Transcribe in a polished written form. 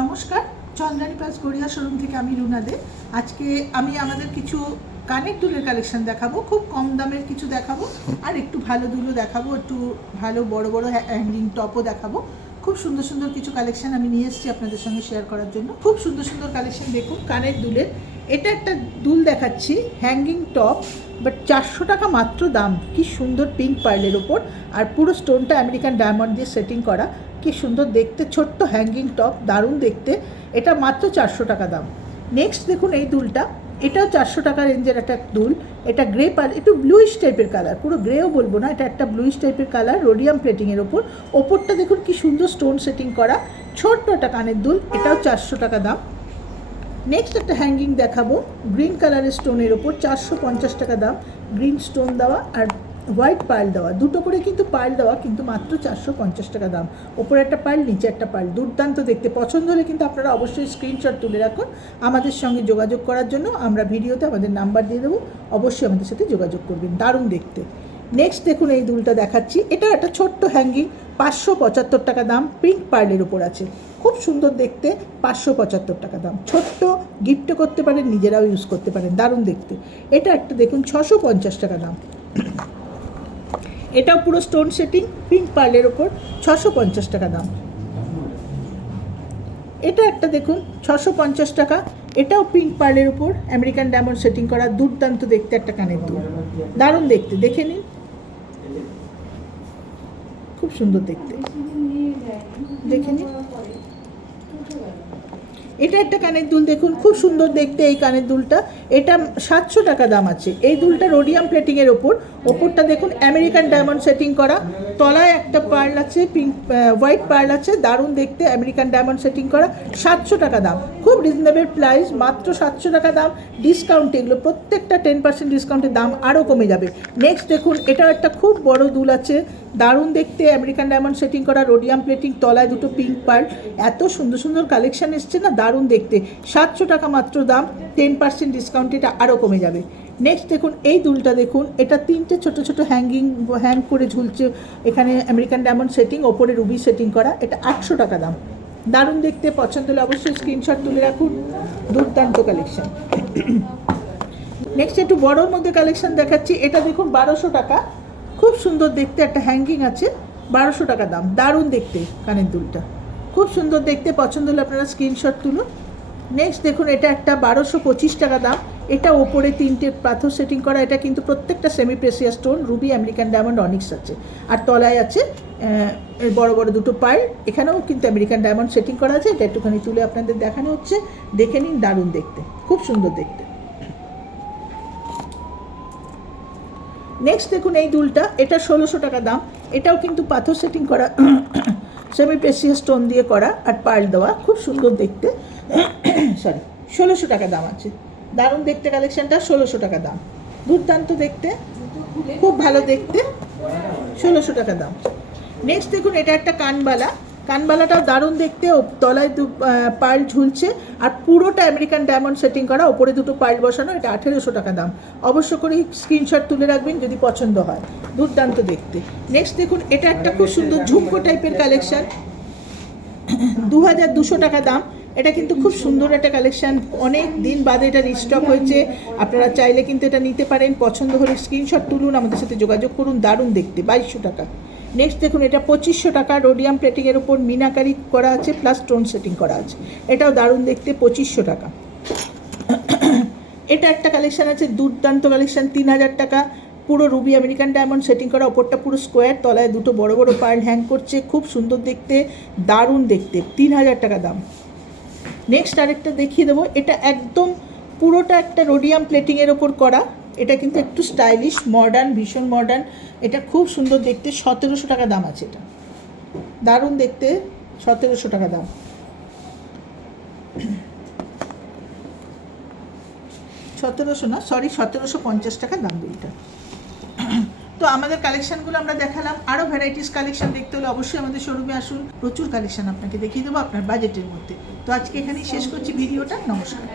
নমস্কার, Chandrani plus Garia showroom থেকে আমি রুনা দে। আজকে আমি আমাদের কিছু কানের দুলের কালেকশন দেখাবো, খুব কম দামের কিছু দেখাবো, আর একটু ভালো দুলও দেখাবো, একটু ভালো বড় বড় হ্যাঙ্গিং টপও দেখাবো। খুব সুন্দর সুন্দর কিছু কালেকশন আমি নিয়ে এসেছি আপনাদের সঙ্গে শেয়ার করার জন্য। খুব সুন্দর সুন্দর কালেকশন দেখুন কানের দুলের। এটা একটা দুল দেখাচ্ছি, হ্যাঙ্গিং টপ, বাট 400 টাকা মাত্র দাম। কি সুন্দর পিঙ্ক পার্লের ওপর, আর পুরো স্টোনটা আমেরিকান ডায়মন্ড দিয়ে সেটিং করা। কি সুন্দর দেখতে, ছোট্ট হ্যাঙ্গিং টপ, দারুণ দেখতে। এটা মাত্র 400 টাকা দাম। নেক্সট দেখুন এই দুলটা, এটাও 400 টাকা রেঞ্জের একটা দুল। এটা গ্রে পার্ল, একটু ব্লুইশ টাইপের কালার, পুরো গ্রেও বলবো না, এটা একটা ব্লুইশ টাইপের কালার, রোডিয়াম প্লেটিংয়ের ওপরটা দেখুন কি সুন্দর স্টোন সেটিং করা, ছোট্ট একটা কানের দুল। এটাও 400 টাকা দাম। নেক্সট একটা হ্যাঙ্গিং দেখাবো, গ্রিন কালারের স্টোনের ওপর, 450 টাকা দাম। গ্রিন স্টোন দেওয়া আর হোয়াইট পার্ল দেওয়া, দুটো করে কিন্তু পার্ল দেওয়া, কিন্তু মাত্র 450 টাকা দাম। ওপরে একটা পার্ল, নিচে একটা পার্ল, দুর্দান্ত দেখতে। পছন্দ হলে কিন্তু আপনারা অবশ্যই স্ক্রিনশট তুলে রাখুন আমাদের সঙ্গে যোগাযোগ করার জন্য। আমরা ভিডিওতে আমাদের নাম্বার দিয়ে দেবো, অবশ্যই আমাদের সাথে যোগাযোগ করবেন, দারুণ দেখতে। নেক্সট দেখুন এই দুলটা দেখাচ্ছি, এটা একটা ছোট্ট হ্যাঙ্গিং, 575 টাকা দাম, পিঙ্ক পার্লের ওপর আছে, খুব সুন্দর দেখতে, 575 টাকা দাম। ছোট্ট গিফটও করতে পারেন, নিজেরাও ইউজ করতে পারেন, দারুণ দেখতে। এটা একটা দেখুন 650 টাকা দাম। এটাও পুরো স্টোন সেটিং, পিঙ্ক পার্লের ওপর, 650 টাকা দাম। এটা একটা দেখুন 650 টাকা, এটাও পিঙ্ক পার্লের ওপর আমেরিকান ডায়মন্ড সেটিং করা, দুর্দান্ত দেখতে একটা কানের দুল, দারুণ দেখতে, দেখে নিন, খুব সুন্দর দেখতে, দেখে নিন। এটা একটা কানের দুল দেখুন, খুব সুন্দর দেখতে এই কানের দুলটা। এটা 700 টাকা দাম আছে। এই দুলটা রোডিয়াম প্লেটিংয়ের ওপরটা দেখুন আমেরিকান ডায়মন্ড সেটিং করা, তলায় একটা পার্ল আছে, পিঙ্ক হোয়াইট পার্ল আছে, দারুণ দেখতে, আমেরিকান ডায়মন্ড সেটিং করা, 700 টাকা দাম। খুব রিজনেবল প্রাইস, মাত্র 700 টাকা দাম। ডিসকাউন্ট এগুলো প্রত্যেকটা 10% ডিসকাউন্টের দাম আরও কমে যাবে। নেক্সট দেখুন, এটাও একটা খুব বড় দুল আছে, দারুণ দেখতে, আমেরিকান ডায়মন্ড সেটিং করা, রোডিয়াম প্লেটিং, তলায় দুটো পিঙ্ক পার্ল। এত সুন্দর সুন্দর কালেকশান এসছে না, দারুণ দেখতে। 700 টাকা মাত্র দাম, 10% ডিসকাউন্ট, এটা আরও কমে যাবে। নেক্সট দেখুন এই দুলটা দেখুন, এটা 3টে ছোটো ছোটো হ্যাং করে ঝুলছে, এখানে আমেরিকান ডায়মন্ড সেটিং, ওপরে রুবি সেটিং করা, এটা 800 টাকা দাম, দারুণ দেখতে। পছন্দ হলে অবশ্যই স্ক্রিনশট তুলে রাখুন, দুর্দান্ত কালেকশান। নেক্সট একটু বড়োর মধ্যে কালেকশান দেখাচ্ছি, এটা দেখুন 1200 টাকা, খুব সুন্দর দেখতে, একটা হ্যাঙ্গিং আছে, 1200 টাকা দাম, দারুণ দেখতে কানের দুলটা, খুব সুন্দর দেখতে। পছন্দ হলে আপনারা স্ক্রিনশট তুলুন। নেক্সট দেখুন, এটা একটা 1225 টাকা দাম, এটা ওপরে 3টে পাথর সেটিং করা, এটা কিন্তু প্রত্যেকটা semi precious stone, Ruby, American diamond, onyx আছে, আর তলায় আছে বড় বড় দুটো পার্ল, এখানেও কিন্তু আমেরিকান ডায়মন্ড সেটিং করা আছে। এটা একটুখানি তুলে আপনাদের দেখানো হচ্ছে, দেখে নিন, দারুণ দেখতে, খুব সুন্দর দেখতে। নেক্সট দেখুন এই দুলটা, এটা 1600 টাকা দাম, এটাও কিন্তু পাথর সেটিং করা, সেমি প্রেসিয়াস স্টোন দিয়ে করা, আর পার্ল দেওয়া, খুব সুন্দর দেখতে। 1600 টাকা দাম আছে, দারুণ দেখতে কালেকশানটা, 1600 টাকা দাম, দুর্দান্ত দেখতে, খুব ভালো দেখতে, 1600 টাকা দাম। নেক্সট দেখুন, এটা একটা কানবালাটাও দারুণ দেখতে, তলায় পার্ল ঝুলছে, আর পুরোটা আমেরিকান ডায়মন্ড সেটিং করা, ওপরে দুটো পার্ল বসানো, এটা 1800 টাকা দাম। অবশ্য করে স্ক্রিনশট তুলে রাখবেন যদি পছন্দ হয়, দুর্দান্ত দেখতে। নেক্সট দেখুন, এটা একটা খুব সুন্দর ঝুমকো টাইপের কালেকশান, 2200 টাকা দাম। এটা কিন্তু খুব সুন্দর একটা কালেকশান, অনেক দিন বাদে এটা রিস্টক হয়েছে, আপনারা চাইলে কিন্তু এটা নিতে পারেন। পছন্দ হলে স্ক্রিনশট তুলুন, আমাদের সাথে যোগাযোগ করুন, দারুণ দেখতে, 2200 টাকা। নেক্সট দেখুন, এটা 2500 টাকা, রোডিয়াম প্লেটিংয়ের ওপর মিনাকারি করা আছে, প্লাস স্টোন সেটিং করা আছে, এটাও দারুণ দেখতে, 2500 টাকা। এটা একটা কালেকশান আছে, দুর্দান্ত কালেকশান, 3000 টাকা, পুরো রুবি আমেরিকান ডায়মন্ড সেটিং করা, ওপরটা পুরো স্কোয়ার, তলায় দুটো বড় বড় পার্ল হ্যাং করছে, খুব সুন্দর দেখতে, দারুণ দেখতে, 3000 টাকা দাম। নেক্সট আরেকটা দেখিয়ে দেবো, এটা একদম পুরোটা একটা রোডিয়াম প্লেটিংয়ের ওপর করা, এটা কিন্তু একটু স্টাইলিশ, মডার্ন, ভীষণ মডার্ন, এটা খুব সুন্দর দেখতে, 1700 টাকা দাম আছে, এটা দারুণ দেখতে, 1700 টাকা দাম। সতেরোশো না, সরি, 1750 টাকা দাম দুইটা। তো আমাদের কালেকশানগুলো আমরা দেখালাম, আরও ভ্যারাইটিস কালেকশান দেখতে হলে অবশ্যই আমাদের শোরুমে আসুন, প্রচুর কালেকশান আপনাকে দেখিয়ে দেবো আপনার বাজেটের মধ্যে। তো আজকে এখানেই শেষ করছি ভিডিওটা, নমস্কার।